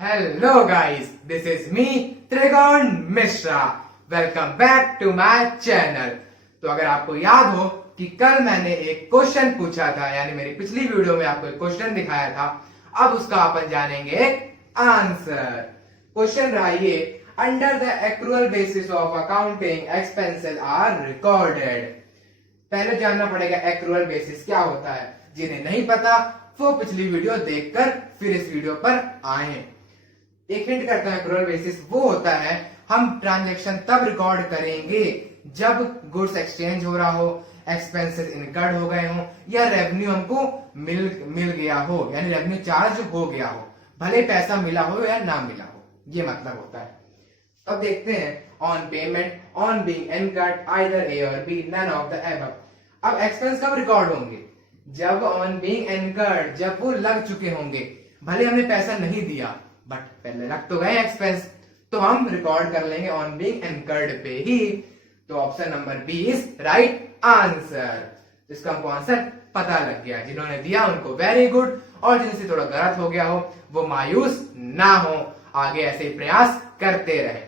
Hello guys, this is me Trigun Mishra. Welcome back to my channel. तो अगर आपको याद हो कि कल मैंने एक क्वेश्चन पूछा था, यानी मेरी पिछली वीडियो में आपको एक क्वेश्चन दिखाया था, अब उसका अपन जानेंगे एक आंसर। क्वेश्चन रहा ये, under the accrual basis of accounting expenses are recorded. पहले जानना पड़ेगा एक्रूअल बेसिस क्या होता है। जिन्हें नहीं पता वो पिछली वीडियो देखकर फिर इस वीडियो पर आए। एक हिंट करता है, एक्रूअल बेसिस वो होता है हम ट्रांजैक्शन तब रिकॉर्ड करेंगे जब गुड्स एक्सचेंज हो रहा हो, एक्सपेंसेस इनकर्ड हो गए हो या रेवेन्यू हमको मिल गया हो, यानी रेवेन्यू चार्ज हो गया हो, भले पैसा मिला हो या ना मिला हो, ये मतलब होता है। अब देखते हैं, on payment, on being incurred, either A और B, none of the above. अब एक्सपेंस कब रिकॉर्ड होंगे? जब ऑन बीइंग इनकर्ड, जब वो लग चुके होंगे, भले हमने पैसा नहीं दिया बट पहले लग तो गए एक्सपेंस, तो हम रिकॉर्ड कर लेंगे ऑन बीइंग इनकर्ड पे ही। तो option number B is right answer. जिसका हमको आंसर पता लग गया, जिन्होंने दिया उनको वेरी गुड, और जिनसे थोड़ा गलत हो गया हो वो मायूस ना हो, आगे ऐसे ही प्रयास करते रहे।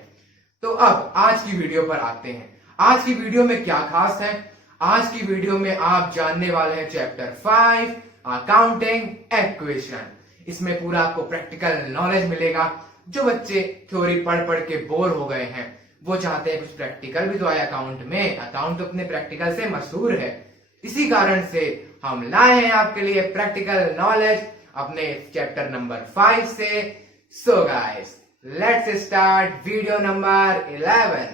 तो अब आज की वीडियो पर आते हैं। आज की वीडियो में क्या खास है? आज की वीडियो में आप जानने वाले हैं चैप्टर 5 अकाउंटिंग इक्वेशन। इसमें पूरा आपको प्रैक्टिकल नॉलेज मिलेगा। जो बच्चे थ्योरी पढ़ पढ़ के बोर हो गए हैं, वो चाहते हैं कुछ प्रैक्टिकल भी तो आए अकाउंट में। अकाउंट तो अपने प्रैक्टिकल से मशहूर है, इसी कारण से हम लाए हैं आपके लिए प्रैक्टिकल नॉलेज अपने चैप्टर नंबर 5 से। So guys, let's start video number 11।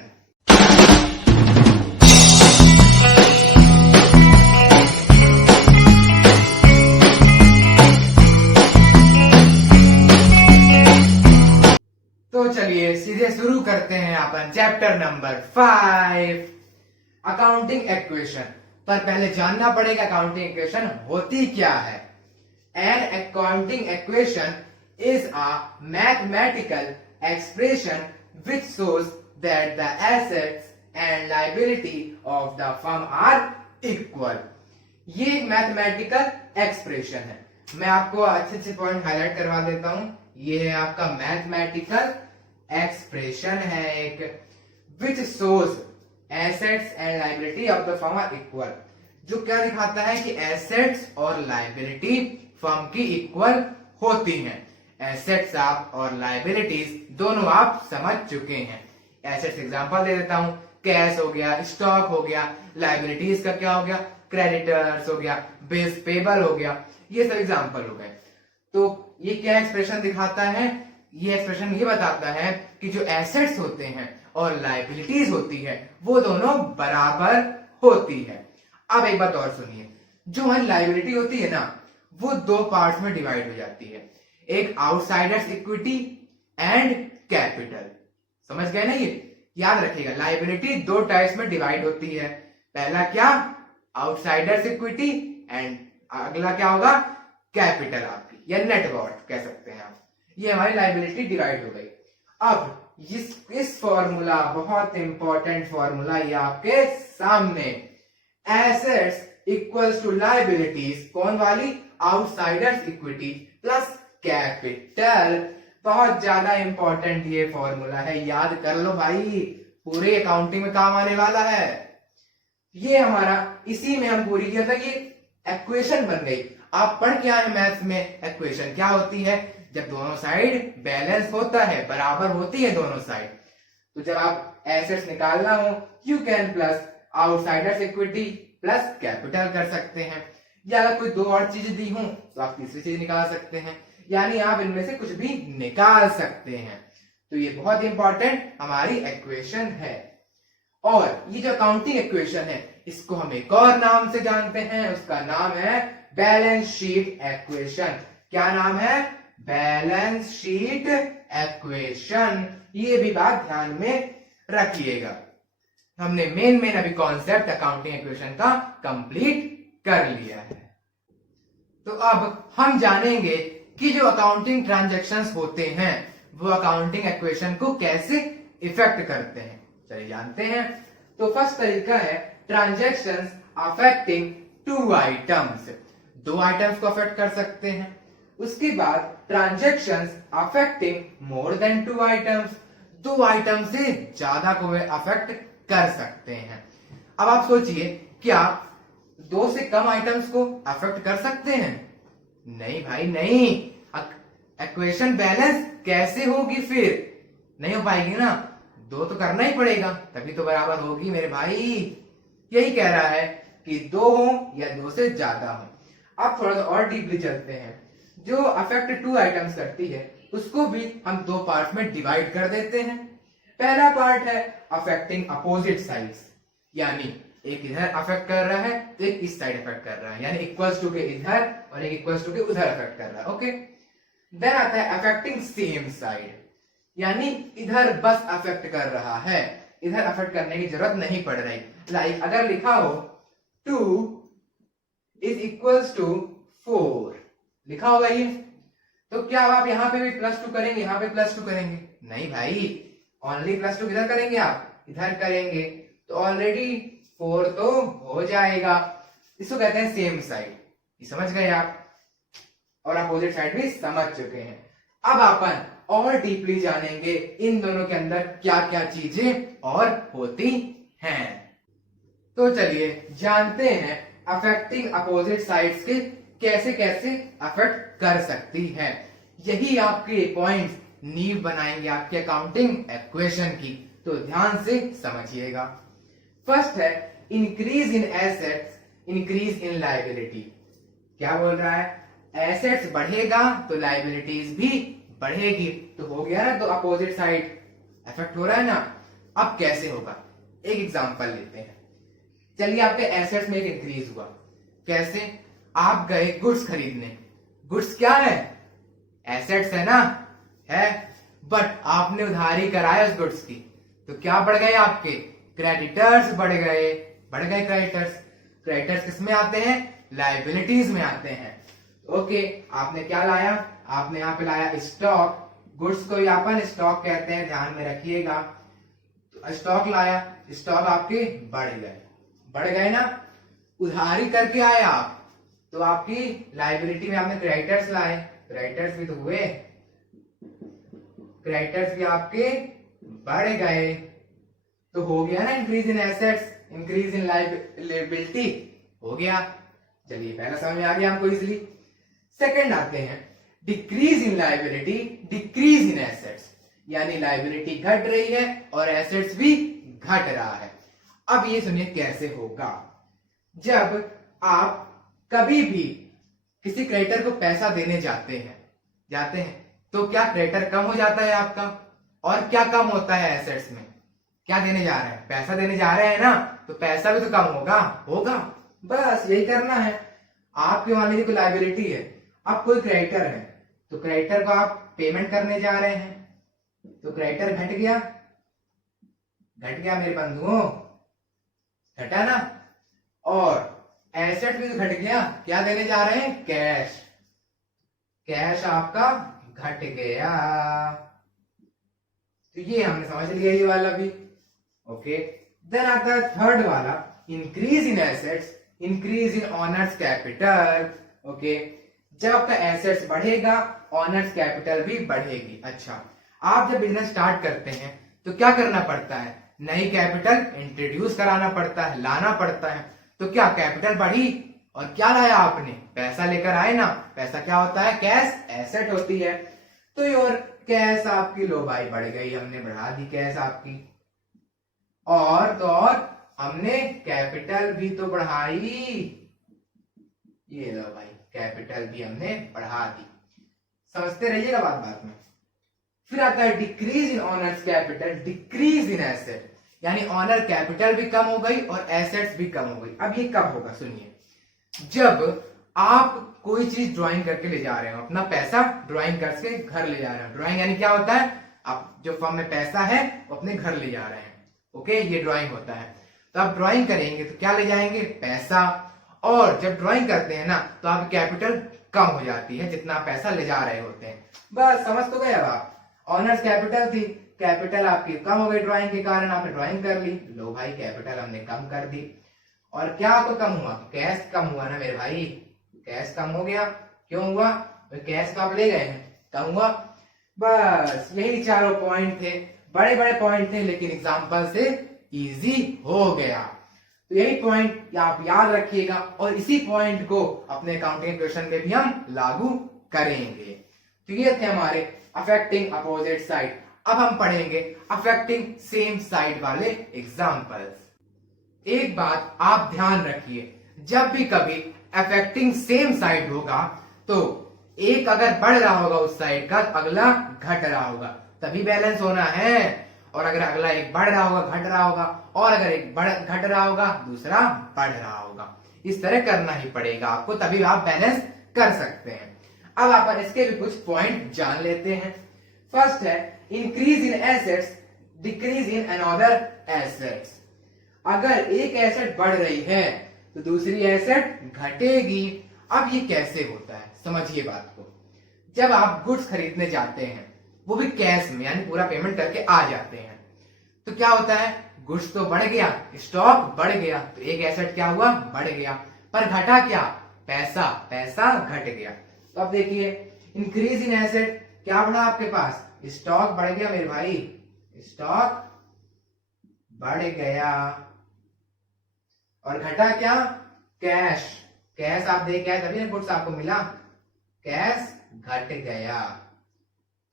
तो चलिए सीधे शुरू करते हैं अपन चैप्टर नंबर 5 अकाउंटिंग इक्वेशन। पर पहले जानना पड़ेगा अकाउंटिंग इक्वेशन होती क्या है। An accounting equation is a mathematical expression which shows that the assets and liability of the firm are equal. ये एक मैथमेटिकल एक्सप्रेशन है। मैं आपको अच्छे अच्छे पॉइंट हाईलाइट करवा देता हूं। ये है आपका मैथमेटिकल एक्सप्रेशन है एक, which shows assets and liability of the firm are equal. जो क्या दिखाता है कि एसेट्स और लायबिलिटी फर्म की इक्वल होती हैं। एसेट्स आप और लायबिलिटीज दोनों आप समझ चुके हैं। एसेट्स एग्जांपल दे देता हूं, कैश हो गया, स्टॉक हो गया। लायबिलिटीज का क्या हो गया? क्रेडिटर्स हो गया, बिल्स पेबल हो गया। ये सब एग्जांपल हो गए। तो ये क्या एक्सप्रेशन दिखाता है? ये एक्सप्रेशन ये बताता है कि जो एसेट्स होते हैं और लायबिलिटीज होती है वो दोनों बराबर होती है। अब एक बात और सुनिए, जो हमारी लायबिलिटी होती है ना, वो दो पार्ट्स में डिवाइड हो जाती है। एक आउटसाइडर्स इक्विटी एंड कैपिटल। समझ गए ना? ये याद रखिएगा, लायबिलिटी दो टाइप्स में डिवाइड होती है। पहला क्या? आउटसाइडर्स इक्विटी, एंड अगला क्या होगा? कैपिटल आपकी, या नेटवर्थ कह सकते हैं आप। ये हमारी लायबिलिटी डिवाइड हो गई। अब इस फॉर्मूला, बहुत इंपॉर्टेंट फॉर्मूला, ये आपके सामने, एसेट्स इक्वल्स टू लायबिलिटीज, कौन वाली? Outsiders equity plus capital. बहुत ज्यादा इंपॉर्टेंट ये फॉर्मूला है, याद कर लो भाई, पूरे अकाउंटिंग में काम आने वाला है। ये हमारा, इसी में हम पूरी किया था, ये इक्वेशन बन गई। आप पढ़ के आए मैथ्स में, इक्वेशन क्या होती है? जब दोनों साइड बैलेंस होता है, बराबर होती है दोनों साइड। तो जब आप एसेट्स निकालना हो, you can plus outsiders equity plus capital कर सकते हैं, या अगर कोई दो और चीजें दी हो तो आप तीसरी चीज निकाल सकते हैं, यानी आप इनमें से कुछ भी निकाल सकते हैं। तो ये बहुत इंपॉर्टेंट हमारी इक्वेशन है। और ये जो अकाउंटिंग इक्वेशन है, इसको हम एक और नाम से जानते हैं, उसका नाम है बैलेंस शीट इक्वेशन। क्या नाम है? Balance sheet equation. ये भी बात ध्यान में रखिएगा। हमने मेन अभी कॉन्सेप्ट अकाउंटिंग इक्वेशन का कंप्लीट कर लिया है। तो अब हम जानेंगे कि जो अकाउंटिंग ट्रांजैक्शंस होते हैं वो अकाउंटिंग इक्वेशन को कैसे इफेक्ट करते हैं। चलिए जानते हैं। तो फर्स्ट तरीका है ट्रांजैक्शंस अफेक्टिंग टू आइटम्स। दो आइटम्स को अफेक्ट कर सकते हैं। उसके बाद transactions affecting more than 2 items, 2 item से ज्यादा को वे अफेक्ट कर सकते हैं। अब आप सोचिए, क्या 2 से कम आइटम्स को अफेक्ट कर सकते हैं? नहीं भाई नहीं। इक्वेशन बैलेंस कैसे होगी फिर? नहीं हो पाएगी ना। 2 तो करना ही पड़ेगा, तभी तो बराबर होगी मेरे भाई। यही कह रहा है कि 2 हो या 2 से ज्यादा हो। अब थोड़ा सा और डीपली चलते हैं। जो अफेक्ट 2 आइटम्स करती है उसको भी हम 2 पार्ट में डिवाइड कर देते हैं। पहला पार्ट है अफेक्टिंग अपोजिट साइड्स, यानी एक इधर अफेक्ट कर रहा है तो एक इस साइड अफेक्ट कर रहा है, यानी इक्वल्स टू के इधर और एक इक्वल्स टू के उधर अफेक्ट कर रहा है। ओके, देन आता है अफेक्टिंग सेम साइड, यानी इधर बस अफेक्ट कर रहा है, इधर अफेक्ट करने की जरूरत नहीं पड़ रही। लाइक अगर लिखा हो 2 इज इक्वल्स टू 4 लिखा होगा ये, तो क्या आप यहाँ पे भी +2 करेंगे, यहाँ पे +2 करेंगे? नहीं भाई, ओनली +2 किधर करेंगे? आप इधर करेंगे, तो ऑलरेडी 4 तो हो जाएगा। इसको कहते हैं सेम साइड। ये समझ गए आप, और अपोजिट साइड भी समझ चुके हैं। अब अपन और डीपली जानेंगे इन दोनों के अंदर क्या क्या चीजें और होती हैं। तो चलिए जानते हैं अफेक्टिंग अपोजिट साइड्स के कैसे कैसे अफेक्ट कर सकती है। यही आपके पॉइंट्स नींव बनाएंगे आपके अकाउंटिंग इक्वेशन की, तो ध्यान से समझिएगा। फर्स्ट है increase in assets, increase in liability. क्या बोल रहा है? एसेट्स बढ़ेगा तो लायबिलिटीज भी बढ़ेगी, तो हो गया ना, तो अपोजिट साइड अफेक्ट हो रहा है ना। अब कैसे होगा, एक एग्जांपल लेते हैं। चलिए आपके एसेट्स में एक इंक्रीज हुआ। कैसे? आप गए गुड्स खरीदने। गुड्स क्या है? एसेट्स है ना, है, बट आपने उधारी कराया उस गुड्स की, तो क्या बढ़ गए आपके? क्रेडिटर्स बढ़ गए, क्रेडिटर्स। क्रेडिटर्स किस में आते हैं? लायबिलिटीज में आते हैं। ओके, आपने क्या लाया? आपने यहाँ पे लाया स्टॉक। गुड्स को यहाँ पर स्टॉक कहते हैं, ध्यान में रखिएगा। तो स्टॉक लाया, स्टॉक आपके बढ़ गए ना। उधारी करके आए आप, तो आपकी लायबिलिटी में आपने क्रेडिटर्स लाए, क्रेडिटर्स भी तो हुए, क्रेडिटर्स भी आपके बढ़ गए, तो हो गया ना increase in assets, increase in liability हो गया। चलिए पहला समझ में आ गया हमको इजिली। सेकंड आते हैं decrease in liability, decrease in assets, यानी लायबिलिटी घट रही है और एसेट्स भी घट रहा है। अब ये सुनिए कैसे होगा। जब आप कभी भी किसी क्रेडिटर को पैसा देने जाते हैं, तो क्या क्रेडिटर कम हो जाता है आपका? और क्या कम होता है एसेट्स में? क्या देने जा रहे हैं? पैसा देने जा रहे हैं ना, तो पैसा भी तो कम होगा। बस यही करना है। आपके मान लीजिए कोई लायबिलिटी है, अब कोई क्रेडिटर है, तो क्रेडिटर को आप पेमेंट करने जा रहे हैं, तो क्रेडिटर घट गया मेरे बंधुओं, घटा ना। और एसेट भी घट गया, क्या देने जा रहे हैं? कैश आपका घट गया। तो ये हमने समझ लिया ये वाला भी। ओके, देन आता है थर्ड वाला increase in assets, increase in honours capital. Okay, जब आपका एसेट्स बढ़ेगा ऑनर्स कैपिटल भी बढ़ेगी। अच्छा, आप जब बिजनेस स्टार्ट करते हैं तो क्या करना पड़ता है? नई कैपिटल इंट्रोड्यूस कराना पड़ता है, लाना पड़ता है। तो क्या कैपिटल बढ़ी और क्या लाया आपने? पैसा लेकर आए ना। पैसा क्या होता है? कैश एसेट होती है। तो योर कैश आपकी लो भाई बढ़ गई, हमने बढ़ा दी कैश आपकी, और तो और हमने कैपिटल भी तो बढ़ाई। ये लो भाई, कैपिटल भी हमने बढ़ा दी। समझते रहिएगा बात में। फिर आता है decrease in honours capital, decrease in asset, यानी ऑनर कैपिटल भी कम हो गई और एसेट्स भी कम हो गई। अब ये कब होगा सुनिए, जब आप कोई चीज ड्राइंग करके ले जा रहे हो, अपना पैसा ड्राइंग करके घर ले जा रहे हो। ड्राइंग यानी क्या होता है? आप जो फर्म में पैसा है वो अपने घर ले जा रहे हैं। ओके, ये ड्राइंग होता है। तो आप ड्राइंग करेंगे तो क्या ले जाएंगे? पैसा। और जब ड्राइंग करते हैं ना, तो आपकी कैपिटल कम हो जाती है जितना पैसा ले जा रहे होते हैं। बस समझ तो गए अब आप। ऑनर्स कैपिटल थी, कैपिटल आपकी कम हो गई ड्राइंग के कारण, आपने ड्राइंग कर ली, लो भाई कैपिटल हमने कम कर दी। और क्या आपको कम हुआ? कैश कम हुआ ना मेरे भाई, कैश कम हो गया। क्यों हुआ? तो कैश तो आप ले गए हैं, कहूंगा बस यही चारों पॉइंट थे, बड़े बड़े पॉइंट थे लेकिन एग्जाम्पल से इजी हो गया। तो यही पॉइंट आप याद रखिएगा और इसी पॉइंट को अपने अकाउंटिंग क्वेश्चन में भी हम लागू करेंगे। तो ये थे हमारे अफेक्टिंग अपोजिट साइड। अब हम पढ़ेंगे अफेक्टिंग सेम साइड वाले एग्जाम्पल्स। एक बात आप ध्यान रखिए, जब भी कभी अफेक्टिंग सेम साइड होगा तो एक अगर बढ़ रहा होगा उस साइड का, अगला घट रहा होगा, तभी बैलेंस होना है। और अगर अगला एक बढ़ रहा होगा, घट रहा होगा, और अगर एक घट रहा होगा, दूसरा बढ़ रहा होगा। इस तरह करना ही पड़ेगा आपको, तभी आप बैलेंस कर सकते हैं। अब आप इसके भी कुछ पॉइंट जान लेते हैं। फर्स्ट है increase in assets, decrease in another assets. अगर एक एसेट बढ़ रही है तो दूसरी एसेट घटेगी। अब ये कैसे होता है, समझिए बात को। जब आप गुड्स खरीदने जाते हैं, वो भी कैश में, यानी पूरा पेमेंट करके आ जाते हैं, तो क्या होता है, गुड्स तो बढ़ गया, स्टॉक बढ़ गया, तो एक एसेट क्या हुआ, बढ़ गया, पर घटा क्या, पैसा, पैसा घट गया। तो अब देखिए इंक्रीज इन एसेट, क्या बढ़ा आपके पास, स्टॉक बढ़ गया मेरे भाई, स्टॉक बढ़ गया, और घटा क्या, कैश, कैश आप दे के आए तभी ना गुड्स आपको मिला, कैश घट गया।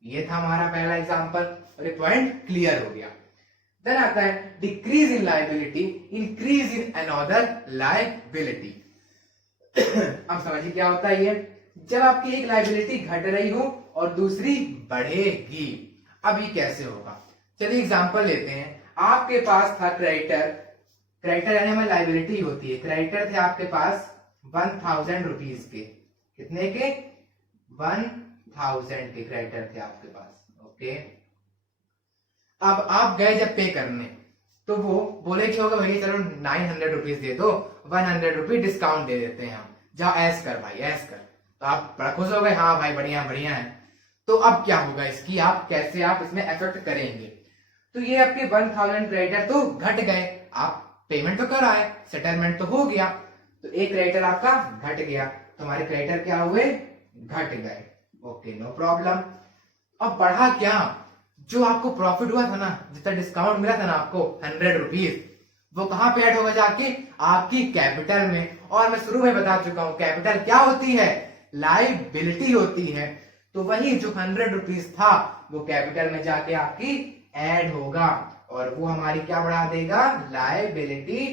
ये था हमारा पहला एग्जांपल और ये पॉइंट क्लियर हो गया। देन आता है decrease in liability, increase in another liability. अब समझिए क्या होता है ये, जब आपकी एक लायबिलिटी घट रही हो और दूसरी बढ़ेगी। अब ये कैसे होगा, चलिए एग्जांपल लेते हैं। आपके पास था क्रेडिटर, क्रेडिटर यानी हमें लायबिलिटी होती है, क्रेडिटर थे आपके पास 1000 रुपीज के, कितने के, 1000 के क्रेडिटर थे आपके पास, ओके। अब आप गए जब पे करने, तो वो बोले कि होगा भैया चलो 900 रुपीज दे दो, 100 रुपीज डिस्काउंट दे देते हैं हम, जाओ ऐस कर भाई ऐस कर। तो आप बड़ा खुश हो गए, हाँ भाई बढ़िया बढ़िया है। तो अब क्या होगा इसकी, आप कैसे आप इसमें इफेक्ट करेंगे। तो ये आपके 1000 क्रेडिटर तो घट गए, आप पेमेंट तो कर आए, सेटलमेंट तो हो गया, तो एक क्रेडिटर आपका घट गया, तो हमारे क्रेडिटर क्या हुए, घट गए, ओके नो प्रॉब्लम। अब बढ़ा क्या, जो आपको प्रॉफिट हुआ था ना, जितना डिस्काउंट मिला था ना आपको 100 रुपीज, वो कहां पे ऐड होगा, जाके आपकी कैपिटल में। और मैं शुरू में बता चुका हूं कैपिटल क्या होती है, लायबिलिटी होती है। तो वही जो 100 रुपीज था वो कैपिटल में जाके आपकी ऐड होगा, और वो हमारी क्या बढ़ा देगा, लायबिलिटी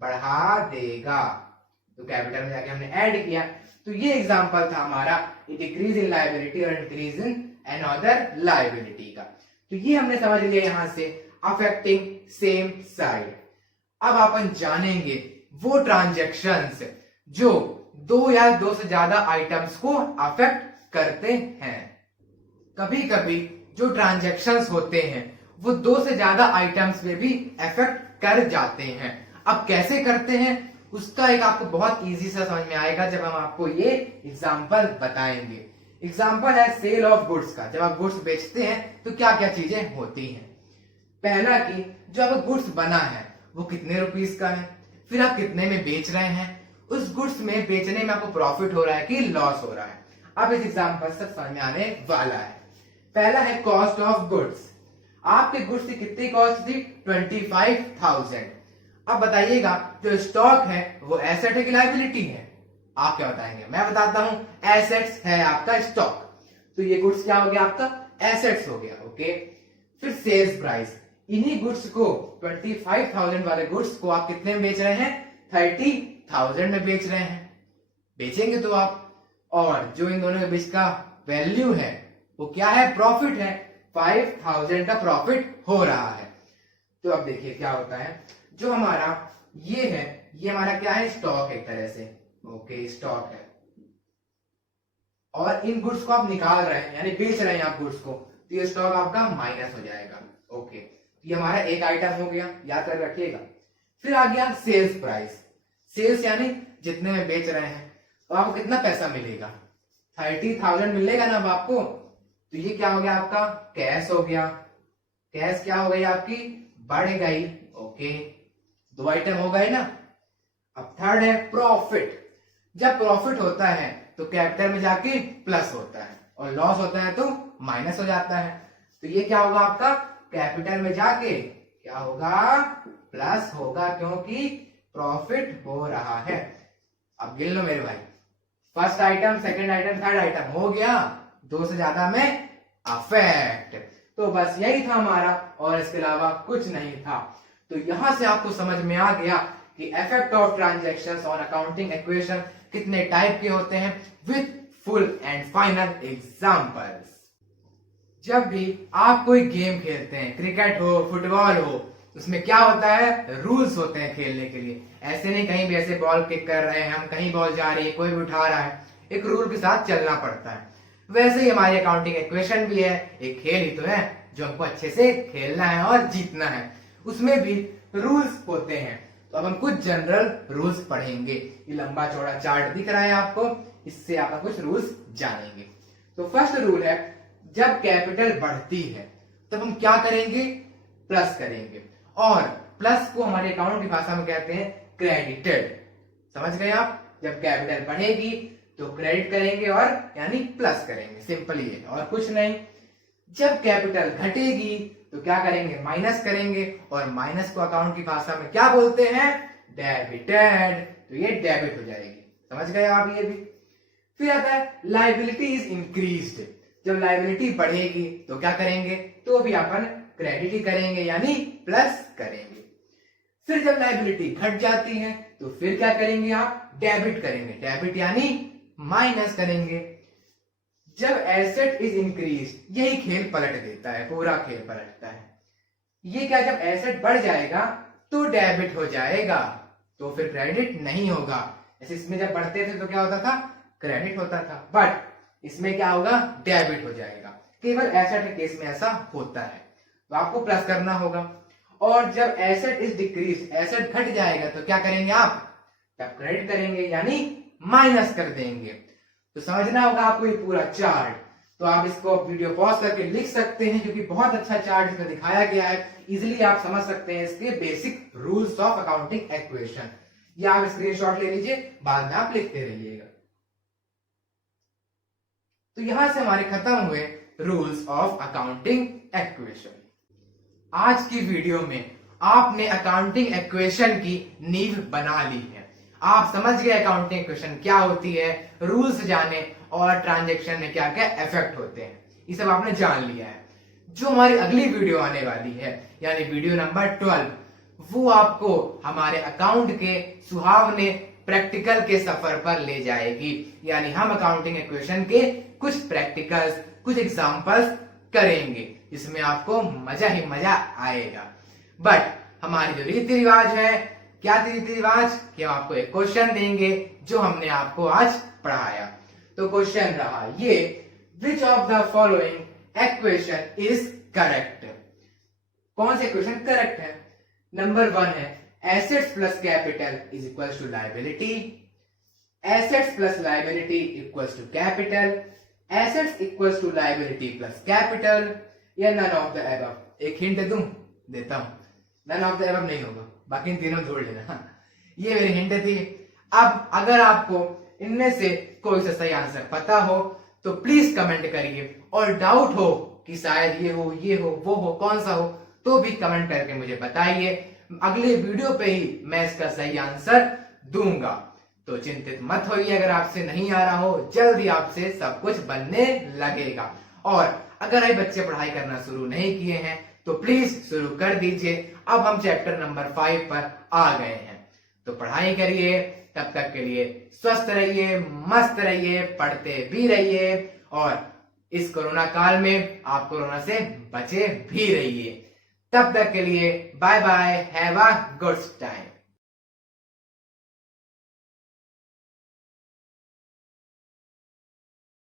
बढ़ा देगा। तो कैपिटल में जाके हमने ऐड किया। तो ये एग्जांपल था हमारा डिक्रीज इन लायबिलिटी और इंक्रीज इन अनदर लायबिलिटी का। तो ये हमने समझ लिया यहां से अफेक्टिंग सेम साइड। अब अपन जानेंगे वो ट्रांजैक्शंस जो दो या दो से ज्यादा आइटम्स को अफेक्ट करते हैं। कभी कभी जो ट्रांजैक्शंस होते हैं वो दो से ज्यादा आइटम्स में भी अफेक्ट कर जाते हैं। अब कैसे करते हैं उसका एक आपको बहुत इजी सा समझ में आएगा जब हम आपको ये एग्जांपल बताएंगे। एग्जांपल है सेल ऑफ गुड्स का। जब आप गुड्स बेचते हैं तो क्या क्या चीजें होती हैं। पहला कि जो आपका गुड्स बना है वो कितने रुपीस का है, फिर आप कितने में बेच रहे हैं, उस गुड्स में बेचने में आपको प्रॉफिट हो रहा है कि लॉस हो रहा है। अब इस एग्जांपल से समझ में आने वाला है। पहला है कॉस्ट ऑफ गुड्स। आपके गुड्स की कितनी कॉस्ट थी, 25,000। अब बताइएगा जो स्टॉक है वो एसेट है कि लायबिलिटी है, आप क्या बताएंगे। मैं बताता हूं एसेट्स है आपका स्टॉक, तो ये गुड्स क्या हो गया आपका, एसेट्स हो गया, ओके। फिर सेल्स प्राइस, इन्हीं गुड्स को 25,000 वाले गुड्स को आप कितने में बेच रहे हैं, 30,000 में बेच रहे हैं, बेचेंगे तो आप। और जो इन दोनों के बीच का वैल्यू है वो क्या है, प्रॉफिट है, 5,000 का प्रॉफिट हो रहा है। तो अब देखिए क्या होता है, जो हमारा ये है ये हमारा क्या है, स्टॉक एक तरह से, ओके स्टॉक है। और इन गुड्स को आप निकाल रहे हैं यानी बेच रहे हैं आप गुड्स को, तो ये स्टॉक आपका माइनस हो जाएगा, ओके। ये हमारा एक आइटम हो गया, याद कर रखिएगा। फिर आ गया सेल्स प्राइस। सेल्स यानी जितने में बेच रहे हैं, तो आपको कितना पैसा मिलेगा, 30,000 मिलेगा ना अब आपको। तो ये क्या हो गया आपका, कैश हो गया। कैश क्या हो गई आपकी, बढ़ गई, ओके। दो आइटम हो गए ना। अब थर्ड है प्रॉफिट। जब प्रॉफिट होता है तो कैपिटल में जाके प्लस होता है और लॉस होता है तो माइनस हो जाता है। तो ये क्या होगा आपका, कैपिटल में जाके क्या होगा, प्लस होगा, क्योंकि प्रॉफिट हो रहा है। अब गिन लो मेरे भाई, first item, second item, third item हो गया, 2 से ज्यादा में अफेक्ट। तो बस यही था हमारा और इसके अलावा कुछ नहीं था। तो यहां से आपको समझ में आ गया कि effect of transactions on accounting equation कितने टाइप के होते हैं, with full and final examples. जब भी आप कोई गेम खेलते हैं, क्रिकेट हो, फुटबॉल हो, उसमें क्या होता है, रूल्स होते हैं खेलने के लिए। ऐसे नहीं कहीं भी ऐसे बॉल किक कर रहे हैं हम, कहीं बॉल जा रही है, कोई भी उठा रहा है, एक रूल के साथ चलना पड़ता है। वैसे ही हमारी अकाउंटिंग इक्वेशन भी है, एक खेल ही तो है जो हमको अच्छे से खेलना है और जीतना है। उसमें भी रूल्स होते हैं। तो अब हम कुछ जनरल रूल्स पढ़ेंगे। ये लंबा चौड़ा चार्ट दिख रहा है आपको, इससे आप कुछ रूल्स जानेंगे। तो फर्स्ट रूल है, जब कैपिटल बढ़ती है तब हम क्या करेंगे, प्लस करेंगे। और प्लस को हमारे अकाउंट की भाषा में कहते हैं क्रेडिटेड। समझ गए आप, जब कैपिटल बढ़ेगी तो क्रेडिट करेंगे और यानी प्लस करेंगे, सिंपल ही है और कुछ नहीं। जब कैपिटल घटेगी तो क्या करेंगे, माइनस करेंगे, और माइनस को अकाउंट की भाषा में क्या बोलते हैं, डेबिटेड। तो ये डेबिट हो जाएगी, समझ गए आप ये भी। फिर आता है लायबिलिटी इज इंक्रीज्ड। जब लायबिलिटी बढ़ेगी तो क्या करेंगे, तो भी अपन क्रेडिट ही करेंगे यानी प्लस करेंगे। फिर जब लायबिलिटी घट जाती है तो फिर क्या करेंगे आप, डेबिट करेंगे, डेबिट यानी माइनस करेंगे। जब एसेट इज इंक्रीज, यही खेल पलट देता है, पूरा खेल पलटता है। ये क्या, जब एसेट बढ़ जाएगा तो डेबिट हो जाएगा, तो फिर क्रेडिट नहीं होगा। ऐसे इसमें जब बढ़ते थे तो क्या होता था, क्रेडिट होता था, बट इसमें क्या होगा, डेबिट हो जाएगा। केवल एसेट के केस में ऐसा होता है, तो आपको प्लस करना होगा। और जब एसेट इज डिक्रीज, एसेट घट जाएगा तो क्या करेंगे आप, तब क्रेडिट करेंगे यानी माइनस कर देंगे। तो समझना होगा आपको ये पूरा चार्ट। तो आप इसको वीडियो पॉज करके लिख सकते हैं, क्योंकि बहुत अच्छा चार्ट इसमें दिखाया गया है। इजिली आप समझ सकते हैं इसके basic rules of accounting equation. या आप स्क्रीनशॉट ले लीजिए, बाद में आप लिखते रहिएगा। तो यहां से हमारे खत्म हुए रूल्स ऑफ अकाउंटिंग इक्वेशन। आज की वीडियो में आपने अकाउंटिंग इक्वेशन की नींव बना ली है। आप समझ गए अकाउंटिंग इक्वेशन क्या होती है, रूल्स जाने और ट्रांजैक्शन में क्या क्या इफेक्ट होते हैं, ये सब आपने जान लिया है। जो हमारी अगली वीडियो आने वाली है यानी वीडियो नंबर 12, वो आपको हमारे अकाउंट के सुहावने प्रैक्टिकल के सफर पर ले जाएगी। यानी हम अकाउंटिंग इक्वेशन के कुछ प्रैक्टिकल्स, कुछ एग्जांपल्स करेंगे, जिसमें आपको मजा ही मजा आएगा। बट हमारी जो रीति रिवाज है, क्या रीति रिवाज, कि हम आपको एक क्वेश्चन देंगे जो हमने आपको आज पढ़ाया। तो क्वेश्चन रहा ये, which of the following equation is correct. कौन से क्वेश्चन करेक्ट है। नंबर 1 है, assets plus capital is equals to liability, assets plus liability equals to capital, assets equals to liability plus capital, या नन ऑफ द अबव। एक hint दूं, देता हूं, none of the above नहीं होगा, बाकी इन तीनों जोड़ लेना। ये मेरी हिंट थी। अब अगर आपको इनमें से कोई सा सही आंसर पता हो तो प्लीज कमेंट करिए, और डाउट हो कि शायद ये हो, ये हो, वो हो, कौन सा हो, तो भी कमेंट करके मुझे बताइए। अगले वीडियो पे ही मैं इसका सही आंसर दूंगा। तो चिंतित मत होइए अगर आपसे नहीं आ रहा हो, जल्दी आपसे सब कुछ बनने लगेगा। और अगर अभी बच्चे पढ़ाई करना शुरू नहीं किए हैं तो प्लीज शुरू कर दीजिए। अब हम चैप्टर नंबर 5 पर आ गए हैं, तो पढ़ाई करिए। तब तक के लिए स्वस्थ रहिए, मस्त रहिए, पढ़ते भी रहिए, और इस कोरोना काल में आप कोरोना से बचे भी रहिए। तब तक के लिए bye bye, have a good time.